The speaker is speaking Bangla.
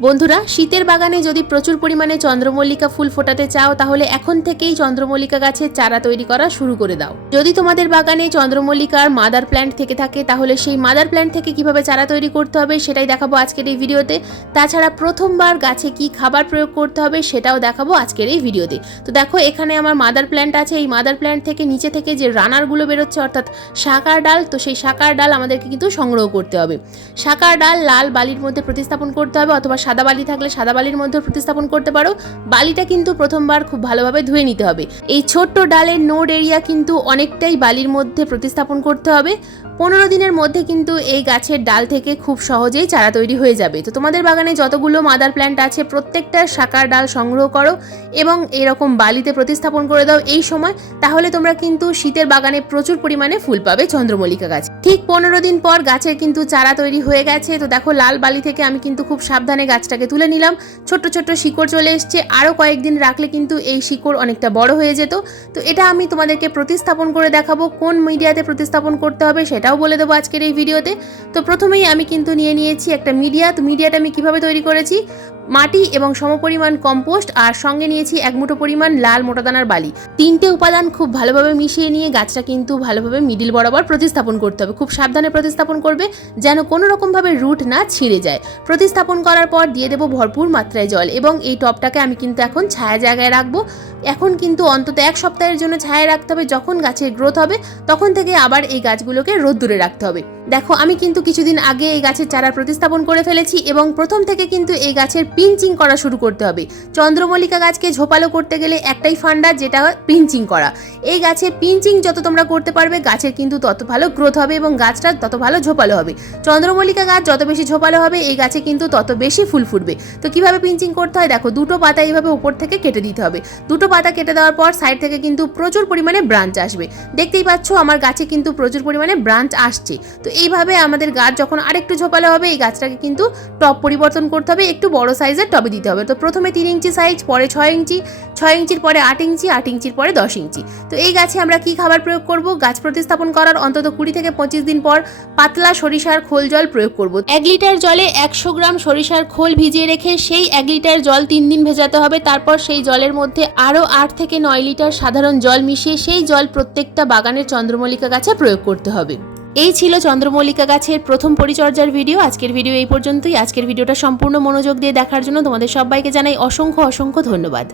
বন্ধুরা, শীতের বাগানে যদি প্রচুর পরিমাণে চন্দ্রমল্লিকা ফুল ফোটাতে চাও তাহলে এখন থেকেই চন্দ্রমল্লিকা গাছের চারা তৈরি করা শুরু করে দাও। যদি তোমাদের বাগানে চন্দ্রমল্লিকার মাদার প্ল্যান্ট থেকে থাকে তাহলে সেই মাদার প্ল্যান্ট থেকে কিভাবে চারা তৈরি করতে হবে সেটাই দেখাবো আজকের এই ভিডিওতে। তাছাড়া প্রথমবার গাছে কি খাবার প্রয়োগ করতে হবে সেটাও দেখাবো আজকের এই ভিডিওতে। তো দেখো, এখানে আমার মাদার প্ল্যান্ট আছে। এই মাদার প্ল্যান্ট থেকে নিচে থেকে যে রানারগুলো বেরোচ্ছে অর্থাৎ শাকার ডাল, তো সেই শাকার ডাল আমাদেরকে কিন্তু সংগ্রহ করতে হবে। শাকার ডাল লাল বালির মধ্যে প্রতিস্থাপন করতে হবে, অথবা সাদা বালি থাকলে সাদা বালির মধ্যে প্রতিস্থাপন করতে পারো। বালিটা কিন্তু প্রথমবার খুব ভালোভাবে ধুয়ে নিতে হবে। এই ছোট্ট ডালের নোড এরিয়া কিন্তু অনেকটাই বালির মধ্যে প্রতিস্থাপন করতে হবে। 15 দিনের মধ্যে কিন্তু এই গাছের ডাল থেকে খুব সহজেই চারা তৈরি হয়ে যাবে। তো তোমাদের বাগানে যতগুলো মাদার প্ল্যান্ট আছে প্রত্যেকটার শাকার ডাল সংগ্রহ করো এবং এরকম বালিতে প্রতিস্থাপন করে দাও এই সময়। তাহলে তোমরা কিন্তু শীতের বাগানে প্রচুর পরিমাণে ফুল পাবে চন্দ্রমল্লিকা গাছ। ঠিক 15 দিন পর গাছের কিন্তু চারা তৈরি হয়ে গেছে। তো দেখো, লাল বালি থেকে আমি কিন্তু খুব সাবধানে গাছটাকে তুলে নিলাম। ছোট্ট ছোট্ট শিকড় চলে এসছে। আরও কয়েকদিন রাখলে কিন্তু এই শিকড় অনেকটা বড় হয়ে যেত। তো এটা আমি তোমাদেরকে প্রতিস্থাপন করে দেখাবো। কোন মিডিয়াতে প্রতিস্থাপন করতে হবে সেটাও বলে দেবো আজকের এই ভিডিওতে। তো প্রথমেই আমি কিন্তু নিয়ে নিয়েছি একটা মিডিয়া। তো মিডিয়াটা আমি কিভাবে তৈরি করেছি, মাটি এবং সমপরিমাণ কম্পোস্ট আর সঙ্গে নিয়েছি 1 মুঠো পরিমাণ লাল মোটাদানার বালি। 3টে উপাদান খুব ভালোভাবে মিশিয়ে নিয়ে গাছটা কিন্তু ভালোভাবে মিডিল বরাবর প্রতিস্থাপন করতে হবে। খুব সাবধানে প্রতিস্থাপন করবে যেন কোনো রকমভাবে রুট না ছিঁড়ে যায়। প্রতিস্থাপন করার পর দিয়ে দেবো ভরপুর মাত্রায় জল এবং এই টবটাকে আমি কিন্তু এখন ছায়া জায়গায় রাখবো। এখন কিন্তু অন্তত 1 সপ্তাহের জন্য ছায়া রাখতে হবে। যখন গাছের গ্রোথ হবে তখন থেকে আবার এই গাছগুলোকে রোদ্দুরে রাখতে হবে। দেখো, আমি কিন্তু কিছুদিন আগে এই গাছের চারা প্রতিস্থাপন করে ফেলেছি এবং প্রথম থেকে কিন্তু এই গাছের পিঞ্চিং করা শুরু করতে হবে। চন্দ্রমল্লিকা গাছকে ঝোপালো করতে গেলে একটাই ফান্ডা, যেটা পিঞ্চিং করা। এই গাছে পিঞ্চিং যত তোমরা করতে পারবে গাছের কিন্তু তত ভালো গ্রোথ হবে এবং গাছটা তত ভালো ঝোপালো হবে। চন্দ্রমল্লিকা গাছ যত বেশি ঝোপালো হবে এই গাছে কিন্তু তত বেশি ফুল ফুটবে। তো কিভাবে পিঞ্চিং করতে হয় দেখো, 2টো পাতা এইভাবে উপর থেকে কেটে দিতে হবে। 2টো পাতা কেটে দেওয়ার পর সাইড থেকে কিন্তু প্রচুর পরিমাণে ব্রাঞ্চ আসবে। দেখতেই পাচ্ছ আমার গাছে কিন্তু প্রচুর পরিমাণে ব্রাঞ্চ আসছে। তো এইভাবে আমাদের গাছ যখন আরেকটু ঝোপালো হবে এই গাছটাকে কিন্তু টব পরিবর্তন করতে হবে, একটু বড় সাইজের টবে দিতে হবে। তো প্রথমে 3 ইঞ্চি সাইজ, পরে 6 ইঞ্চি, 6 ইঞ্চির পরে 8 ইঞ্চি, 8 ইঞ্চির পরে 10 ইঞ্চি। তো এই গাছে আমরা কি খাবার প্রয়োগ করব, গাছ প্রতিস্থাপন করার অন্তত 20 থেকে 25 দিন পর পাতলা সরিষার খোল জল প্রয়োগ করব। 1 লিটার জলে 100 গ্রাম সরিষার খোল ভিজিয়ে রেখে সেই 1 লিটার জল 3 দিন ভেজাতে হবে। তারপর সেই জলের মধ্যে আরও 8 থেকে 9 লিটার সাধারণ জল মিশিয়ে সেই জল প্রত্যেকটা বাগানের চন্দ্রমল্লিকা গাছে প্রয়োগ করতে হবে। এই ছিল চন্দ্রমল্লিকা গাছের প্রথম পরিচর্যার ভিডিও। আজকের ভিডিও এই পর্যন্তই। আজকের ভিডিওটা সম্পূর্ণ মনোযোগ দিয়ে দেখার জন্য তোমাদের সবাইকে জানাই অসংখ্য অসংখ্য ধন্যবাদ।